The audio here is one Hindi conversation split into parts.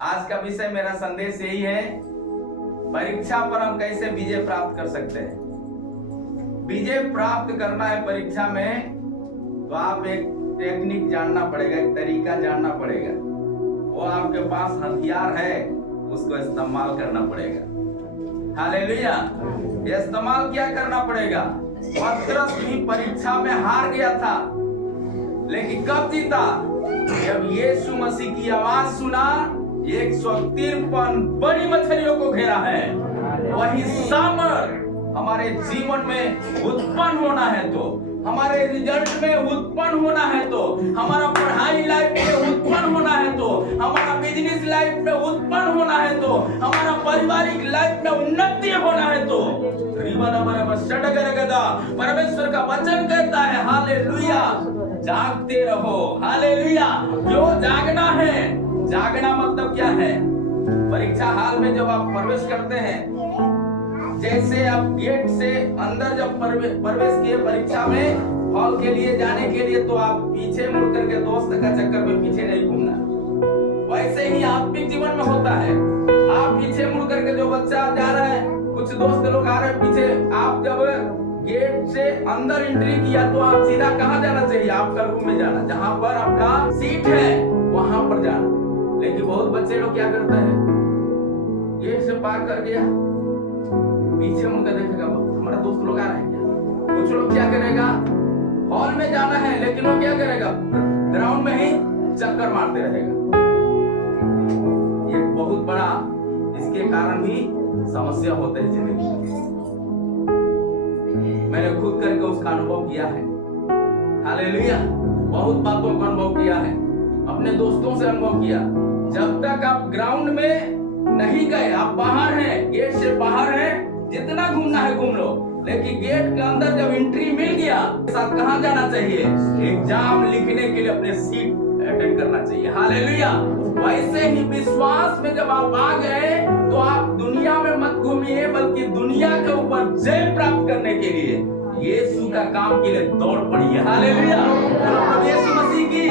आज का विषय मेरा संदेश यही है, परीक्षा पर हम कैसे विजय प्राप्त कर सकते हैं। विजय प्राप्त करना है परीक्षा में तो आप एक टेक्निक जानना पड़ेगा, एक तरीका जानना पड़ेगा। वो आपके पास हथियार है, उसको इस्तेमाल करना पड़ेगा। हालेलुया। इस्तेमाल क्या करना पड़ेगा? पतरस भी परीक्षा में हार गया था, लेकिन कब जीता? जब यीशु मसीह की आवाज सुना, 153 बड़ी मछलियों को घेरा है। वही सामर्थ हमारे जीवन में उत्पन्न होना है तो, हमारे रिजल्ट में उत्पन्न होना है तो, हमारा पढ़ाई लाइफ में उत्पन्न होना है तो, हमारा बिजनेस लाइफ में उत्पन्न होना है तो, हमारा पारिवारिक लाइफ में उन्नति होना है तो, परमेश्वर का वचन कहता है हालेलुया, जागते रहो। हालेलुया। क्यों जागना है? जागना मतलब क्या है? परीक्षा हाल में जब आप प्रवेश करते हैं, जैसे आप गेट से अंदर जब प्रवेश किए परीक्षा में हॉल के लिए जाने के लिए, तो आप पीछे मुड़ करके दोस्त का चक्कर में पीछे नहीं घूमना। वैसे ही आत्मिक जीवन में होता है। आप पीछे मुड़ करके, जो बच्चा जा रहा है, कुछ दोस्त लोग आ रहे हैं पीछे, आप जब गेट से अंदर एंट्री किया तो आप सीधा कहाँ जाना चाहिए? आपका रूम में जाना, जहाँ पर आपका सीट है वहां पर जाना। लेकिन बहुत बच्चे लोग क्या करते हैं, गेट से पार कर गया, पीछे मुड़कर देखेगा हमारा दोस्त लोग आ रहे हैं क्या। कुछ लोग क्या करेगा, हॉल में जाना है लेकिन वो क्या करेगा, ग्राउंड में ही चक्कर मारते रहेगा। ये बहुत बड़ा इसके कारण भी समस्या होते हैं जिंदगी में। मैंने खुद करके उसका अनुभव किया है। हालेलुया। बहुत बातों का अनुभव किया है, अपने दोस्तों से अनुभव किया। जब तक आप ग्राउंड में नहीं गए, आप बाहर हैं, गेट से बाहर हैं, जितना घूमना है घूम लो, लेकिन गेट के अंदर जब एंट्री मिल गया, साथ कहाँ जाना चाहिए? एग्जाम लिखने के लिए अपने सीट अटेंड करना चाहिए। हालेलुया। वैसे ही विश्वास में जब आप आ गए तो आप दुनिया में मत घूमिए, बल्कि दुनिया के ऊपर जय प्राप्त करने के लिए यीशु का काम के लिए दौड़ पड़िए। हालेलुया। प्रभु यीशु मसीह की।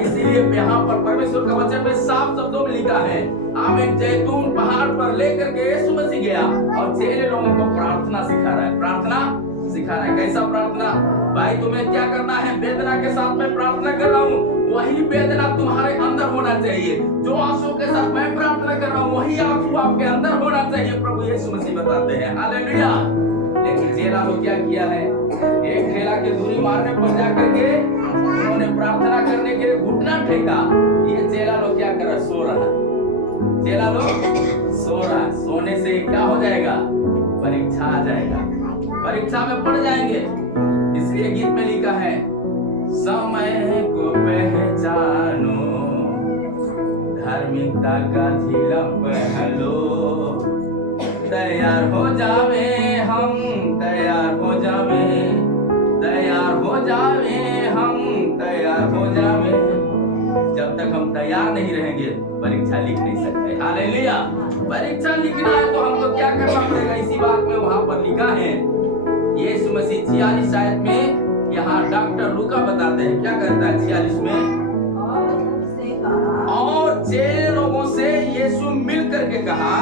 इसीलिए यहाँ पर परमेश्वर का वचन में साफ शब्दों में लिखा है, आमीन, जैतून पहाड़ पर लेकर के यीशु मसीह गया और चेले लोगों को प्रार्थना सिखा रहा है। प्रार्थना सिखा रहा है। कैसा प्रार्थना? भाई तुम्हें क्या करना है? वेदना के साथ मैं प्रार्थना कर रहा हूँ, वही वेदना तुम्हारे अंदर होना चाहिए। जो आंसू के साथ मैं प्रार्थना कर रहा हूँ, वही आंसू आपके अंदर होना चाहिए। प्रभु यीशु मसीह बताते हैं। हालेलुया। लेकिन चेला लोग क्या किया है, एक ठेला के दूरी मारने पर जाकर के उन्होंने प्रार्थना करने के लिए घुटना टेका। ये चेला लोग क्या कर रहा है? सो रहा है। चेला लोग सो रहा है। सोने से क्या हो जाएगा? परीक्षा आ जाएगा, परीक्षा में पड़ जाएंगे। इसलिए गीत में लिखा है, समय को पहचानो, धार्मिकता का झिलम पहलो, तैयार हो जावे हम, तैयार हो जावे, तैयार हो जावे हम, तैयार हो जावे। जब तक हम तैयार नहीं रहेंगे परीक्षा लिख नहीं सकते। हालेलुया। परीक्षा लिखना है तो हमको क्या करना पड़ेगा? इसी बात में वहां पर लिखा है, यीशु मसीह 46 आयत में, यहाँ डॉक्टर लूका बताते हैं क्या कहता है 46 में, और चेले लोगों से यीशु मिल करके कहा,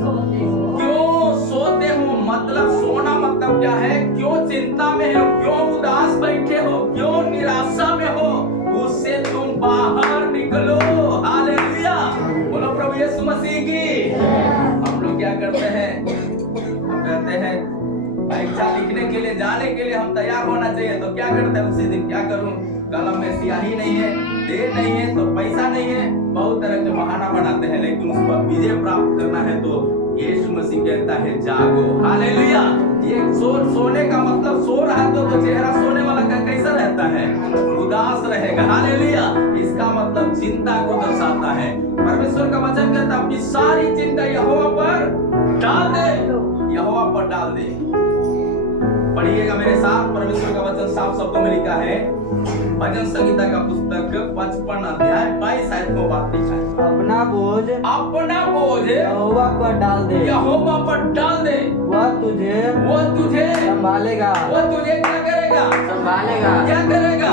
क्यों सोते हो? मतलब सोना मतलब क्या है? क्यों चिंता में हो? क्यों उदास बैठे हो? क्यों निराशा में हो? उससे तुम बाहर निकलो। हालेलुया। बोलो प्रभु यीशु मसीह की। हम लोग क्या करते हैं? हम कहते हैं परीक्षा लिखने के लिए, जाने के लिए हम तैयार होना चाहिए, तो क्या करते हैं उसी दिन? क्या करूं, कलम में स्याही नहीं है, देर नहीं है, तो पैसा नहीं है, बहुत तरह के बहाना बनाते हैं। लेकिन उस पर विजय प्राप्त करना है तो यीशु मसीह कहता है जागो। हालेलुया। ये सोने का मतलब, सो रहा है तो चेहरा सोने वाला का कैसा रहता है? उदास रहेगा। हालेलुया। इसका मतलब चिंता को दर्शाता है। परमेश्वर का वचन कहता है अपनी सारी चिंता यहोवा पर डाल दे, यहोवा पर डाल दे। पढ़िएगा मेरे साथ, परमेश्वर का वचन साफ शब्दों में लिखा है, भजन संहिता का पुस्तक 55 अध्याय 22 आयत को बात लिखा है, अपना बोझ यहोवा पर डाल दे, यहोवा पर डाल दे, वो तुझे संभालेगा, वो तुझे क्या करेगा? संभालेगा, क्या करेगा?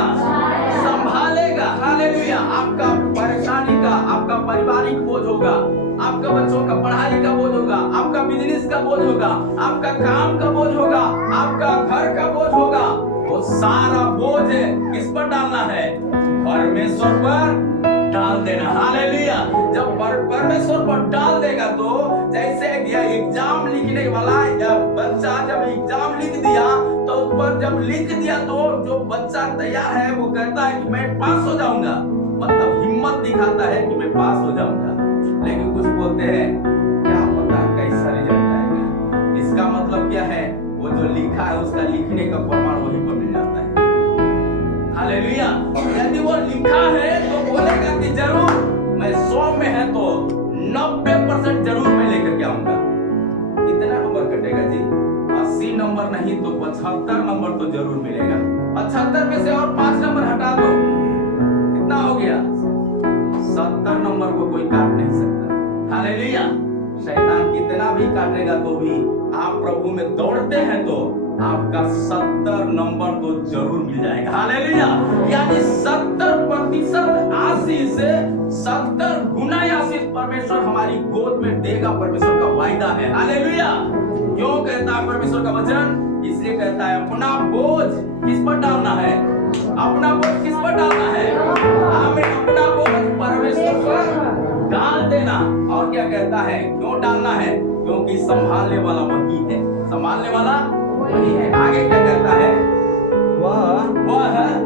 संभालेगा। हालेलुया। आपका परेशानी का, आपका पारिवारिक बोझ होगा, आपका बच्चों का पढ़ाई का बोझ होगा, आपका बिजनेस का बोझ होगा, आपका काम का बोझ होगा, आपका घर का बोझ होगा, वो सारा बोझ किस पर डालना है? परमेश्वर पर डाल देना। हालेलुया। जब परमेश्वर पर डाल देगा तो जैसे यह एग्जाम लिखने वाला बच्चा जब एग्जाम लिख दिया तो उस पर जब लिख दिया तो जो बच्चा तैयार है वो कहता है कि मैं पास हो जाऊंगा, मतलब हिम्मत दिखाता है कि मैं पास हो जाऊंगा। लेकिन कुछ बोलते हैं क्या पता कैसा रिजल्ट आएगा। इसका मतलब क्या है? वो जो लिखा है उसका लिखने का प्रमाण वहीं पर मिल जाता है। हालेलुया। यदि वो लिखा है तो बोलेगा कि जरूर मैं 100 में है तो 90% जरूर मैं लेकर के आऊंगा। कितना नंबर कटेगा जी? 80 नंबर नहीं तो 75 नंबर तो जरूर मिलेगा। 75 में से और 5 नंबर हटा दो, कितना हो गया? 70 नंबर को कोई काट नहीं सकता। हालेलुया। शैतान कितना भी काटेगा तो भी आप प्रभु में दौड़ते हैं तो आपका 70 नंबर तो जरूर मिल जाएगा। हालेलुया। यानी 70% आशीष 70 गुना आशीष परमेश्वर हमारी गोद में देगा। परमेश्वर का वायदा है। हालेलुया। क्यों कहता है परमेश्वर का वचन? इसलिए कहता है अपना बोझ किस पर डालना है? अपना बोझ किस पर डालना है? हमें अपना बोझ परमेश्वर पर डाल देना। और क्या कहता है? क्यों डालना है? क्योंकि संभालने वाला वही है। संभालने वाला वही है। आगे क्या कहता है? वह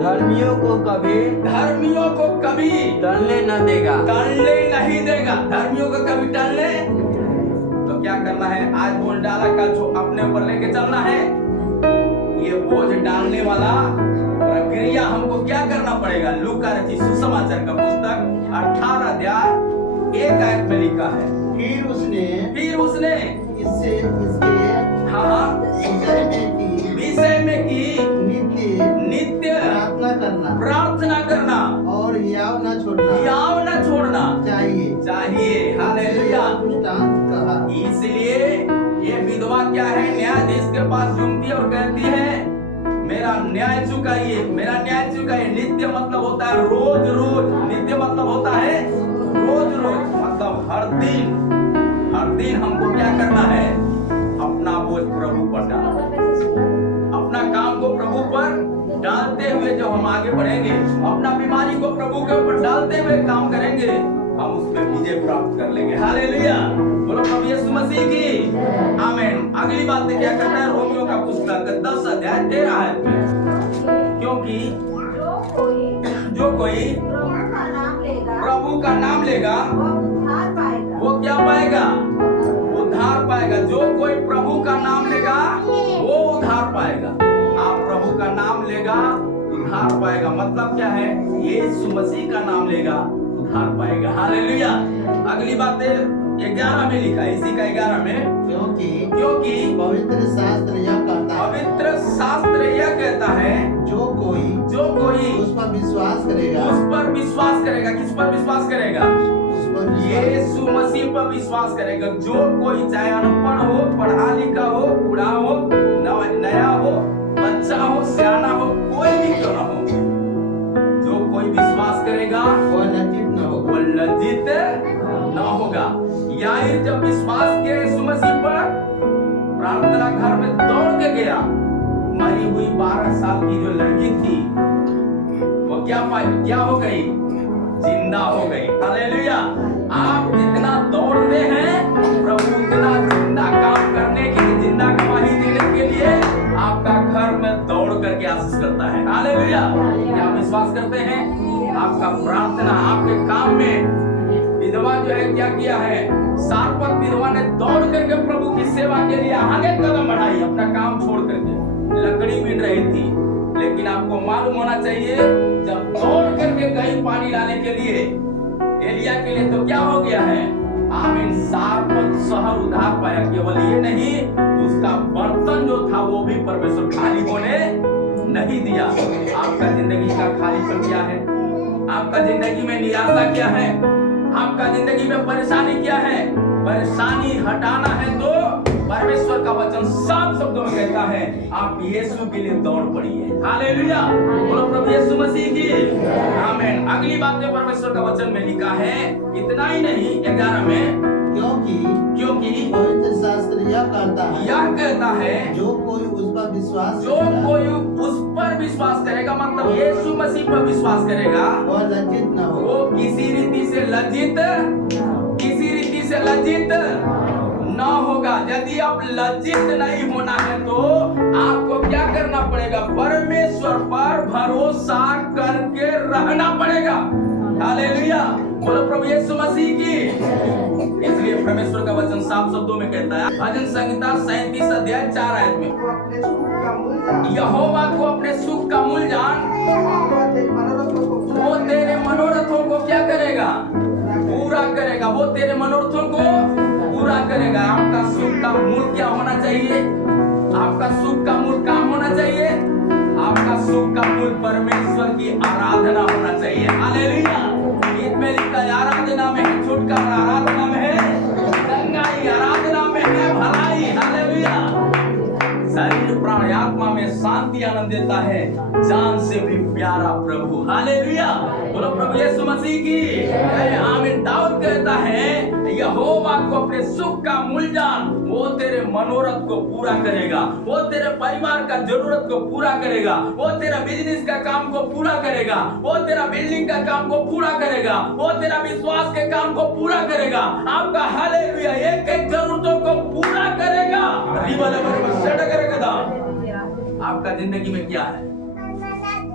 धर्मियों को कभी टलने न देगा, टलने नहीं देगा। धर्मियों को कभी टलने, तो क्या करना है? आज बोझ डाला, कल अपने ऊपर लेके चलना है। ये बोझ डालने वाला प्रक्रिया हमको क्या करना पड़ेगा? लूका रचित सुसमाचार का पुस्तक 18 अध्याय 1 आयत में लिखा है। फिर उसने इसके विषय में की नित्य प्रार्थना करना और याव न छोड़ना चाहिए। हालेलुया। इसलिए ये विधवा क्या है? न्यायाधीश के पास झूमती और कहती है मेरा न्याय चुकाइए, मेरा न्याय चुकाइए। नित्य मतलब होता है रोज रोज, नित्य मतलब होता है रोज रोज, मतलब हर दिन हमको क्या करना है? अपना बोझ प्रभु पर डालना, अपना काम को प्रभु पर डालते हुए जब हम आगे बढ़ेंगे, अपना बीमारी को प्रभु के ऊपर डालते हुए काम करेंगे, हम उसमें विजय प्राप्त कर लेंगे। हालेलुया। बोलो प्रभु यीशु मसीह की आमीन। अगली बात क्या करना है? रोमियो का पुस्तक 10 अध्याय 13 आयत में, क्योंकि जो कोई प्रभु का नाम लेगा वो क्या पाएगा? उद्धार पाएगा। जो कोई प्रभु का नाम लेगा वो उद्धार पाएगा। आप प्रभु का नाम लेगा उद्धार पाएगा। मतलब क्या है? यीशु मसीह का नाम लेगा उद्धार पाएगा। हालेलुया। अगली बात 11 में लिखा है, इसी का 11 में, क्योंकि पवित्र शास्त्र यह कहता है जो कोई उस पर विश्वास करेगा। किस पर विश्वास करेगा? यीशु मसीह पर विश्वास करेगा। जो कोई चाहे अनपढ़ हो, पढ़ा लिखा हो, बूढ़ा हो, नया हो, बच्चा हो, सियाना हो, कोई भी क्यों ना हो, जो कोई विश्वास करेगा वो लज्जित न होगा। याईर जब विश्वास किया यीशु मसीह पर, प्रार्थना घर में दौड़ के गया। मरी हुई 12 साल की जो लड़की थी वो क्या हो गई? जिंदा हो गई। हालेलुया। आप जितना दौड़ते हैं प्रभु उतना जिंदा काम करने के लिए, जिंदा गवाही देने के लिए आपका घर में दौड़ करके आशीष करता है। हालेलुया। क्या विश्वास करते हैं? आपका प्रार्थना आपके काम में। विधवा जो है क्या किया है? सारपत विधवा ने दौड़ करके प्रभु की सेवा के लिए आगे कदम बढ़ाई, अपना काम छोड़ करके। लकड़ी बीन रही थी, लेकिन आपको मालूम होना चाहिए जब दौड़ करके गई पानी लाने के लिए एलिया के लिए, तो क्या हो गया है? आमीन। सारपत शहर उधार पाया। केवल ये नहीं, उसका बर्तन जो था वो भी परमेश्वर खाली होने नहीं दिया। आपका जिंदगी का खालीपन क्या है? आपका जिंदगी में निराशा क्या है? आपका जिंदगी में परेशानी क्या है? परेशानी हटाना है तो परमेश्वर का वचन साफ शब्दों में कहता है आप यीशु के लिए दौड़ पड़िए। हालेलुया, बोलो प्रभु यीशु मसीह की आमीन। अगली बात में परमेश्वर का वचन में लिखा है, इतना ही नहीं 11 में, क्योंकि पवित्र शास्त्र यह कहता है जो कोई उस पर विश्वास करेगा, मतलब यीशु मसीह पर विश्वास करेगा, वह लज्जित न हो, वो किसी रीति से लज्जित न होगा। यदि आप लज्जित नहीं होना है तो आपको क्या करना पड़ेगा? परमेश्वर पर भरोसा करके रहना पड़ेगा। हालेलुया, बोलो प्रभु यीशु मसीह की। इसलिए परमेश्वर का वचन साफ शब्दों में कहता है, भजन संहिता 37 अध्याय 4 आयत में, यहोवा को अपने सुख का मूल जान, वो तेरे मनोरथों को क्या करेगा? पूरा करेगा। वो तेरे मनोरथों को पूरा करेगा। आपका सुख का मूल क्या होना चाहिए? आपका सुख का मूल काम होना चाहिए। आपका सुख का मूल परमेश्वर की आराधना होना चाहिए। हालेलुया, गीत में लिखा है आराधना में है छुटकारा, आराधना में है चंगाई, आराधना में है भलाई। हालेलुया, शरीर प्राण आत्मा में शांति आनंद देता है, जान से भी प्यारा प्रभु। हालेलुया, बोलो प्रभु यीशु मसीह की आमीन। दाऊद कहता है यहोवा को अपने सुख का मूल जान, वो तेरे मनोरथ को पूरा करेगा, वो तेरे परिवार का जरूरत को पूरा करेगा, वो तेरा बिजनेस का काम को पूरा करेगा, वो तेरा बिल्डिंग का काम को पूरा करेगा, वो तेरा विश्वास के काम को पूरा करेगा, आपका हालेलुया एक एक जरूरतों को पूरा करेगा। आपका जिंदगी में क्या है?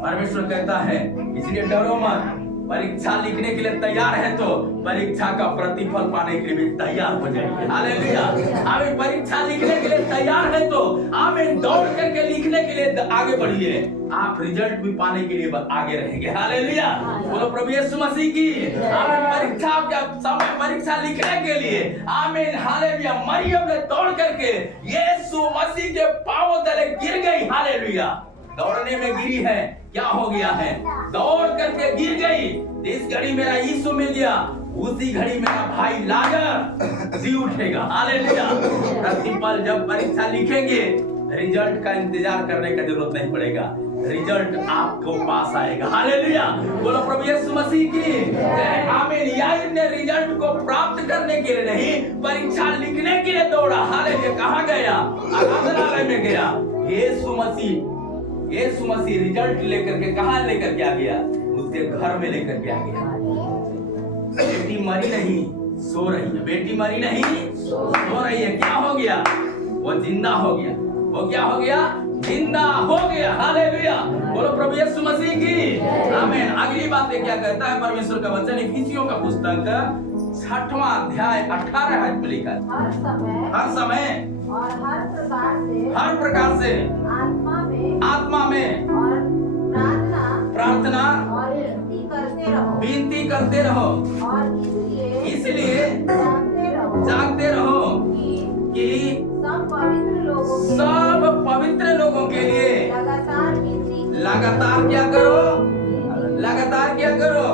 परमेश्वर कहता है इसलिए डरो मत। परीक्षा लिखने के लिए तैयार है तो परीक्षा का प्रतिफल पाने के लिए भी तैयार हो जाइए। हालेलुया, आमीन। परीक्षा लिखने के लिए तैयार है तो आमीन, दौड़ करके लिखने के लिए आगे बढ़िए, आप रिजल्ट भी पाने के लिए आगे रहेंगे। हालेलुया, बोलो प्रभु यीशु मसीह की आमीन। परीक्षा का समय परीक्षा लिखने के लिए आमीन, हालेलुया। मरियम ने दौड़ करके यीशु मसीह के पांवों तले गिर गई। हालेलुया, दौड़ने में गिरी है, क्या हो गया है? दौड़ करके गिर गई। इस घड़ी मेरा यीशु मिल गया, उसी घड़ी मेरा भाई लाजर जी उठेगा। हालेलुया, प्रतिपल जब परीक्षा लिखेंगे रिजल्ट का इंतजार करने का जरूरत नहीं पड़ेगा, रिजल्ट आपको पास आएगा। हालेलुया, बोलो प्रभु यीशु मसीह की आमीन। याईर ने रिजल्ट को प्राप्त करने के लिए नहीं, परीक्षा लिखने के लिए दौड़ा। हालेलुया, कहाँ गया? आराधनालय में गया। यीशु मसीह रिजल्ट लेकर के कहाँ लेकर के आ गया? उसके घर में लेकर के आ गया। बेटी मरी नहीं, सो रही है। बेटी मरी नहीं, सो रही है। क्या हो गया? वो जिंदा हो गया। वो क्या हो गया? जिंदा हो गया। हालेलुया, बोलो प्रभु यीशु मसीह की आमीन। अगली बात क्या कहता है परमेश्वर का वचन? इफिसियों का पुस्तक 6वां अध्याय 18 आयत में लिखा है, हर समय और हर प्रकार से आत्मा में और प्रार्थना और विनती करते रहो और इसलिए जागते रहो कि सब पवित्र लोगों के लिए लगातार क्या करो? लगातार क्या करो?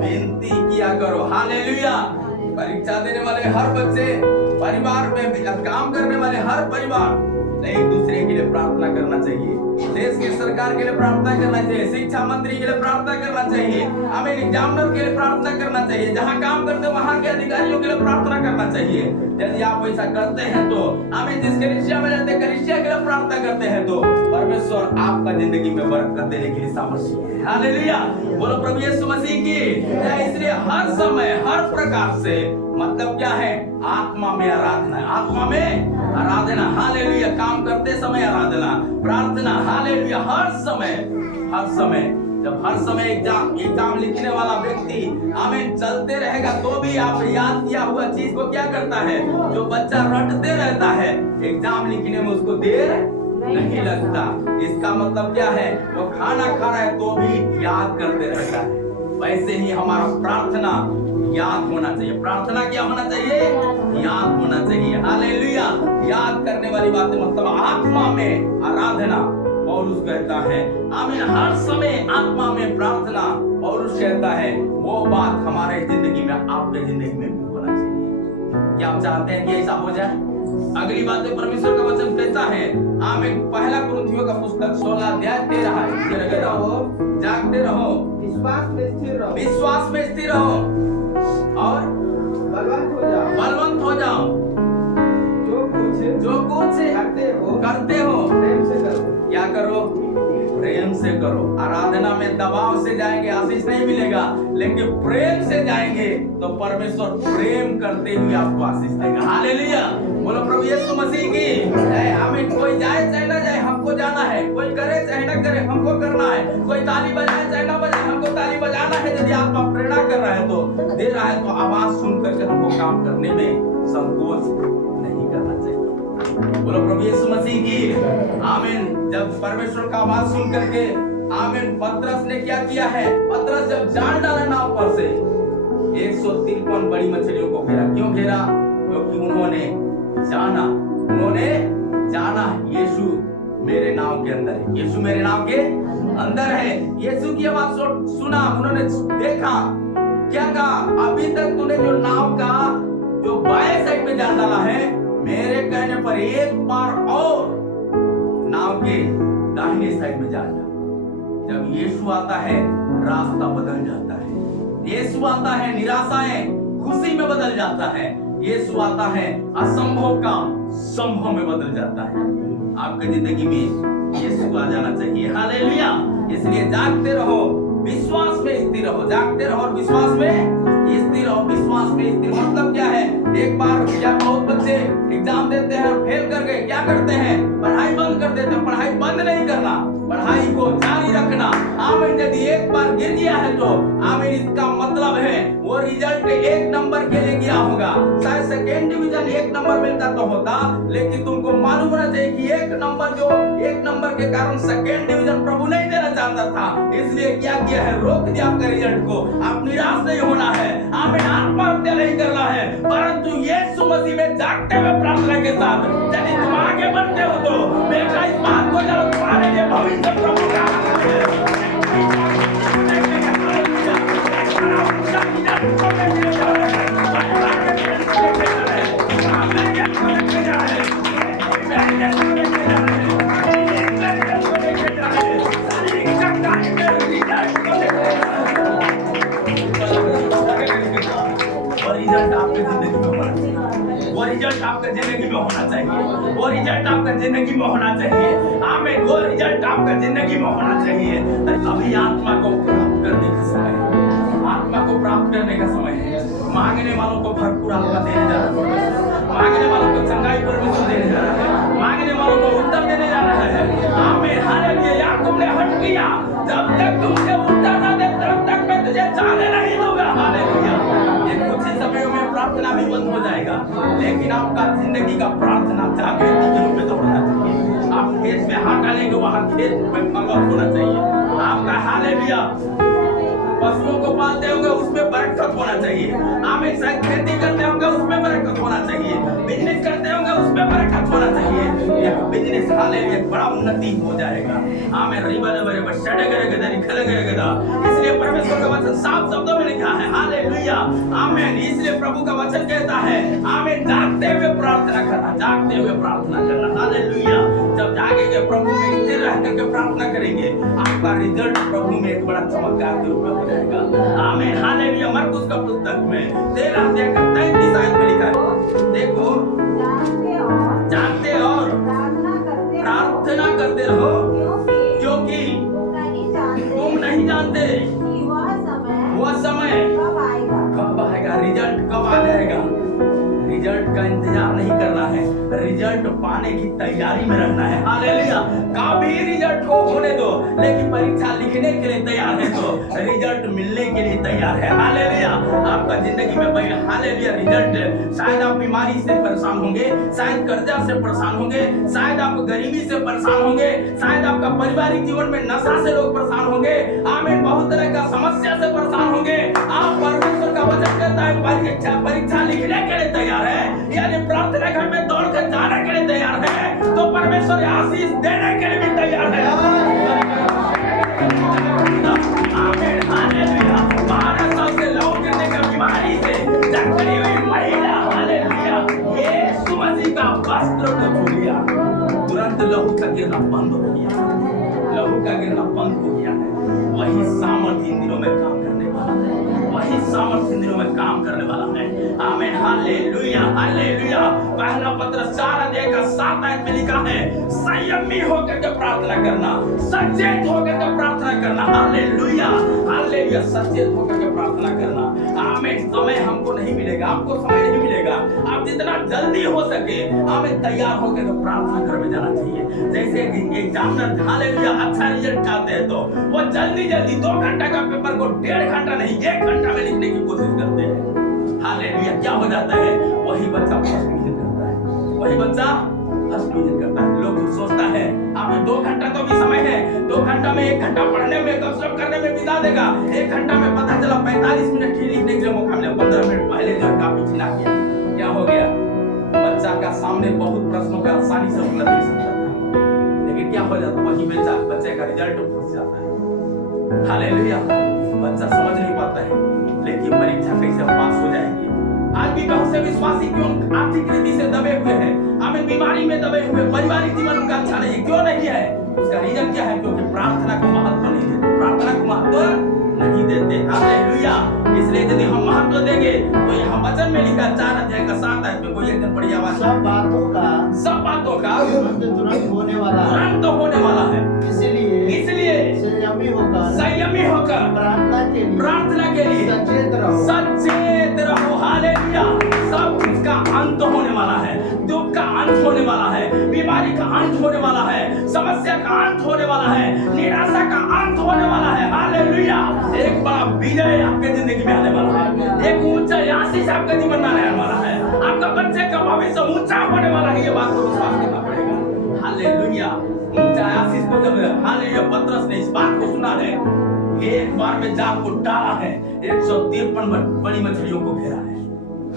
विनती किया करो। हालेलुया, परीक्षा देने वाले हर बच्चे, परिवार में काम करने वाले हर परिवार एक दूसरे के लिए प्रार्थना करना चाहिए। देश की सरकार के लिए प्रार्थना करना चाहिए, शिक्षा मंत्री के लिए प्रार्थना करना चाहिए, हमें एग्जामिनर के लिए प्रार्थना करना चाहिए, जहाँ काम करते वहाँ के अधिकारियों के लिए प्रार्थना करना चाहिए। यदि आप ऐसा करते हैं तो हमें जिस कलीसिया में रहते कलीसिया के लिए प्रार्थना करते हैं तो परमेश्वर आपका जिंदगी में बरकत देने के लिए सामर्थ्य है। हालेलुया, बोलो प्रभु यीशु मसीह की। इसलिए हर समय हर प्रकार से मतलब क्या है? आत्मा में आराधना, आत्मा में आराधना। हालेलुया, काम करते समय आराधना, प्रार्थना। हालेलुया, हर समय जब हर समय एग्जाम लिखने वाला व्यक्ति आमीन चलते रहेगा तो भी आप याद किया हुआ चीज को क्या करता है? जो बच्चा रटते रहता है एग्जाम लिखने में उसको देर नहीं लगता। इसका मतलब क्या है? वो खाना खा रहा है तो भी याद करते रहता है। वैसे ही हमारा प्रार्थना याद होना चाहिए। प्रार्थना क्या होना चाहिए? याद होना चाहिए। हालेलुया, याद करने वाली बातें मतलब आत्मा में आराधना। पौलुस कहता है आमीन, हर समय आत्मा में प्रार्थना। पौलुस कहता है वो बात हमारे जिंदगी में, आपके जिंदगी में भी होना चाहिए। क्या आप चाहते हैं कि ऐसा हो जाए? अगली बातें परमेश्वर का वचन कहता है, आमीन। पहला कुरिन्थियों का पुस्तक 16 अध्याय 13 है, जागते रहो, विश्वास में स्थिर रहो, विश्वास में स्थिर रहो और बलवंत हो जाओ, बलवंत हो जाओ। जो कुछ करते हो प्रेम से करो। क्या करो? प्रेम से करो। आराधना में दबाव से जाएंगे, आशीष नहीं मिलेगा, लेकिन प्रेम से जाएंगे तो परमेश्वर प्रेम करते हुए आपको आशीष देगा। हालेलुया, बोलो प्रभु यीशु मसीह की जय। आमीन। कोई जाए चाहे ना जाए, हमको जाना है। कोई करे चाहे ना करे, हमको करना है। कोई ताली बजाए चाहे ना बजाए, हमको ताली बजाना है। यदि आत्मा प्रेरणा कर रहा है तो दे रहा है, तो आवाज सुन करके हमको काम करने में संकोच नहीं करना चाहिए। बोलो प्रभु यीशु मसीह की आमीन। जब परमेश्वर का आवाज सुन करके आमीन, पतरस ने क्या किया है? पतरस जब जान डाला नाव पर से 153 बड़ी मछलियों को घेरा। क्यों घेरा? क्योंकि उन्होंने जाना यीशु मेरे नाव के अंदर है, यीशु मेरे नाव के अंदर है। यीशु की आवाज सुना, उन्होंने देखा, क्या कहा? अभी तक तूने जो नाव का जो बाएं साइड में जान डाला है, मेरे कहने पर एक बार और नाव के दाहिने साइड में जान जा। जब यीशु आता है रास्ता बदल जाता है। यीशु आता है निराशाएं खुशी में बदल जाता है। यीशु आता है असंभव काम संभव में बदल जाता है। आपकी जिंदगी में यीशु आ जाना चाहिए। हालेलुया। इसलिए जागते रहो, विश्वास में स्थिर रहो। जागते रहो और विश्वास में स्थिर रहो। विश्वास में स्थिर मतलब क्या है? एक बार क्या बहुत बच्चे एग्जाम देते हैं और फेल कर गए, क्या करते हैं? पढ़ाई बंद कर देते हैं। पढ़ाई बंद नहीं करना, पढ़ाई को जारी रखना। आमीन। यदि एक बार गिर गया है तो आमीन, इसका मतलब है वो रिजल्ट 1 नंबर के लिए गया होगा। शायद सेकेंड डिवीजन 1 नंबर मिलता तो होता, लेकिन तुमको मालूम होना चाहिए कि 1 नंबर के कारण सेकेंड डिवीजन प्रभु नहीं देना चाहता था। इसलिए क्या किया है? रोक दिया आपके रिजल्ट को। आप निराश नहीं होना है, आमीन, आत्महत्या नहीं करना है, परंतु यीशु मसीह में जागते हुए प्रार्थना के साथ यदि तुम आगे बढ़ते हो तो बेटा इस बात को जानो, तुम्हारे लिए भविष्य प्रभु का वो रिजल्ट आपके जिंदगी में होना चाहिए। वो रिजल्ट आपके जिंदगी में होना चाहिए। आमीन। वो रिजल्ट आपके जिंदगी में होना चाहिए। अभी आत्मा को प्राप्त करने का समय है। आत्मा को प्राप्त करने का समय है। मांगने वालों को भरपूर आत्मा देने जा रहा है। मांगने वालों को चंगाई परमेश्वर देने जा रहा है। मांगने वालों को उत्तर देने जा रहा है। आमीन। हालेलुया। यार तुमने हट किया, जब तक तुमसे उत्तर ना दे तब तक मैं तुझे जाने नहीं दूंगा। हालेलुया। कुछ ही समयों में प्रार्थना भी बंद हो जाएगा, लेकिन आपका जिंदगी का प्रार्थना जागृति के रूप में दौड़ना चाहिए। आप खेत में हाथ डालेंगे, वहां खेत में फलवत होना चाहिए। आपका हालेलुया। पशुओं को पालते होंगे, उसमें बरकत होना चाहिए। आमीन। शायद खेती करते होंगे, उसमें बरकत होना चाहिए। बिजनेस करते होंगे, उसमें बरकत होना चाहिए। ये बिजनेस हालेलुया बड़ा उन्नति हो जाएगा। आमीन। इसलिए परमेश्वर का वचन साफ शब्दों में लिखा है। हालेलुया। आमीन। इसलिए प्रभु का वचन कहता है, आमीन, जागते हुए प्रार्थना करना, जागते हुए प्रार्थना करना। हालेलुया। जब जागेंगे, प्रभु में स्थिर रह करके प्रार्थना करेंगे, आपका रिजल्ट प्रभु में एक बड़ा चमत्कार के रूप में हो जाएगा। आमीन। हालेलुया। मरकुस का पुस्तक में 13 अध्याय का 33 आयत में लिखा है, देखो, जानते और प्रार्थना करते रहो, क्योंकि तुम नहीं जानते वह समय कब आएगा। रिजल्ट कब आ जाएगा? रिजल्ट का इंतजार नहीं करना है, रिजल्ट पाने की तैयारी में रहना है। हालेलुया। कभी रिजल्ट को होने दो, लेकिन परीक्षा लिखने के लिए तैयार है तो रिजल्ट मिलने के लिए तैयार है। हालेलुया। आपका जिंदगी में भाई हालेलुया रिजल्ट, शायद आप बीमारी से परेशान होंगे, शायद कर्जा से परेशान होंगे, शायद आप गरीबी से परेशान होंगे, शायद आपका पारिवारिक जीवन में नशा से लोग परेशान होंगे। आमीन। बहुत तरह का समस्या से परेशान होंगे। आप परमेश्वर का वचन कहता है परीक्षा लिखने के लिए तैयार है, यानी प्रार्थना घर में दौड़ कर जाने के लिए तैयार है, तो परमेश्वर आशीष देने के लिए भी तैयार है। आमीन। हालेलुया। 12 साल से लहू गिरने की बीमारी से जकड़ी हुई महिला, हालेलुया, यीशु मसीह का वस्त्र को छू लिया, तुरंत लहू का गिरना बंद हो गया, लहू का गिरना बंद हो गया है। वही सामर्थ्य इन दिनों में काम करने वाला है, वही सामर्थ्य इन दिनों में काम करने वाला है। आमीन, हालेलुया, हालेलुया। पहला पत्रस 4 अध्याय का 7 आयत में लिखा है, संयमी होकर के प्रार्थना करना, सचेत होकर के प्रार्थना करना। हालेलुया, हालेलुया, सचेत होकर के प्रार्थना करना। आमीन। समय हमको नहीं मिलेगा, आपको समय नहीं मिलेगा, आप जितना जल्दी हो सके आमीन तैयार होकर के प्रार्थना घर में जाना चाहिए। जैसे एग्जामिनर हालेलुया अच्छा रिजल्ट चाहते हैं तो वो जल्दी जल्दी 2 घंटा का पेपर को 1.5 घंटा नहीं 1 घंटा में लिखने की कोशिश करते हैं। हालेलुया, क्या हो जाता है? वही बच्चा फर्स्ट डिवीजन करता है, वही बच्चा फर्स्ट डिवीजन करता है। लोग सोचता है आपने 2 घंटा तो भी समय है, 2 घंटा में 1 घंटा पढ़ने में गपशप करने में बिता देगा, 1 घंटा में पता चला 45 मिनट ही लिखने के लिए मौका मिला, 15 मिनट पहले जो काफी छिना गया। क्या हो गया? बच्चा का सामने बहुत प्रश्नों का आसानी से उत्तर दे सकता था, लेकिन क्या हो जाता? वही बच्चे का रिजल्ट फंस जाता है। हालेलुया, बच्चा समझ नहीं पाता है लेकिन परीक्षा कैसे पास हो जाएंगे। आज भी बहुत से विश्वासी क्यों आर्थिक रीति से दबे हुए हैं, हमें बीमारी में दबे हुए, पारिवारिक जीवन उनका अच्छा नहीं है। क्यों नहीं है? उसका रीजन क्या है? क्योंकि प्रार्थना को महत्व नहीं देते, प्रार्थना को महत्व नहीं देते। हालेलुया, इसलिए यदि हम महत्व देंगे तो यहाँ वचन में लिखा 4 अध्याय का 7 आयत में, कोई एकदम बढ़िया बात, सब बातों का तुरंत होने वाला है, तुरंत होने वाला है। इसलिए संयमी होकर प्रार्थना के लिए सचेत रहो। हालेलुया, सब इसका अंत होने वाला है, दुख का अंत होने वाला है, बीमारी का अंत होने वाला है, समस्या का अंत होने वाला है, निराशा का अंत होने वाला है। हालेलुया, एक बड़ा विजय आपके जिंदगी में आने वाला है, एक ऊंचा आशीष आपके जीवन में आने वाला है, आपका बच्चे का भविष्य ऊंचा होने वाला है। ये बात को विश्वास करना पड़ेगा। हालेलुया, ऊंचा आशीष को जब हालेलुया पत्रस ने इस बात को सुना है, एक बार में जाल को डाला है, 153 बड़ी मछलियों को घेरा है।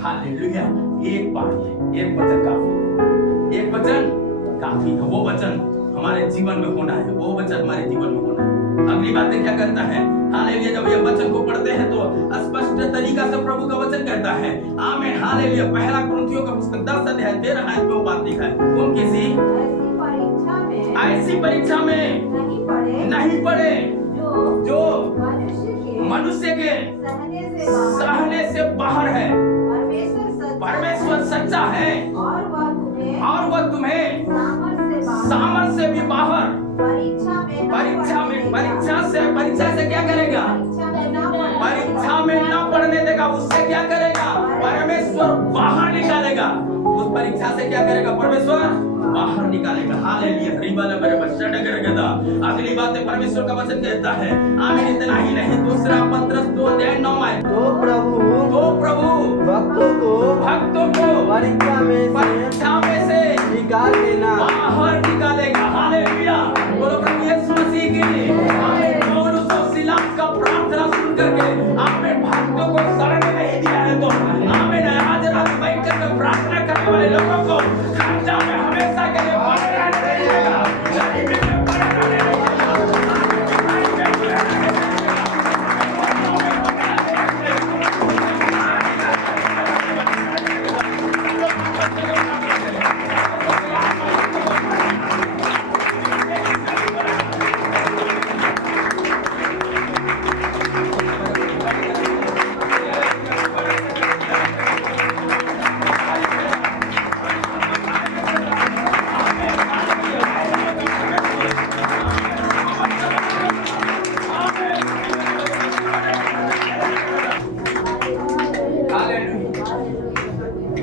हालेलुया, एक बार में एक वचन काफी, एक वचन काफी है। वो वचन हमारे जीवन में होना है, वो वचन हमारे जीवन में होना है। अगली बातें क्या करता है? हालेलुया, जब ये वचन को पढ़ते हैं तो स्पष्ट तरीका से प्रभु का वचन कहता है। आमीन, हालेलुया। पहला कुरिन्थियों का पुस्तक 10 अध्याय 13 आयत में वो बात लिखा है, कौन किसी ऐसी परीक्षा में नहीं पड़े जो मनुष्य के सहने से बाहर है। परमेश्वर सच्चा है और वह तुम्हें सामर्थ से भी बाहर परीक्षा से क्या करेगा? परीक्षा में न पढ़ने देगा, उससे क्या करेगा? परमेश्वर बाहर निकालेगा। उस परीक्षा से क्या करेगा? परमेश्वर बाहर निकालेगा। हालेलुया, रिबल मेरे बच्चा डगरगदा। अगली बात है, परमेश्वर का वचन कहता है। आमीन, इतना ही नहीं, दूसरा पत्रस 2 अध्याय 9 आयत, तो प्रभु भक्तों को परीक्षा में से निकाल देना, बाहर निकालेगा। हालेलुया, बोलो प्रभु यीशु मसीह की। आमीन। पौलुस और सिलास का प्रार्थना सुन करके आपने भक्तों को शरण नहीं दिया है, तो आमीन, आज रात बैठ कर प्रार्थना करने वाले लोगों को खर्चा में हमेशा के लिए बने रहने दीजिएगा, गरीबी में बने रहने दीजिएगा, बीमारी में बने रहने दीजिएगा।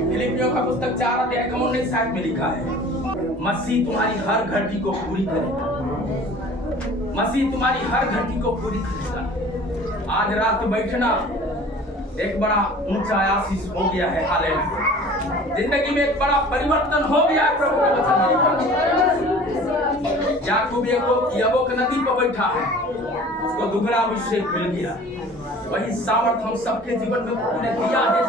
फिलिपियों का पुस्तक 4 अध्याय का 19 आयत में लिखा है, मसीह तुम्हारी हर घटी को पूरी करेगा। मसीह तुम्हारी हर घटी को पूरी करेगा। आज रात बैठना एक बड़ा ऊंचा आशीष हो गया है। हालेलुया, जिंदगी में एक बड़ा परिवर्तन हो गया है। प्रभु का वचन में याकूब यबोक नदी पर बैठा है, उसको दुगना अभिषेक मिल गया। वही सामर्थ हम सबके जीवन में पूरे दिया है।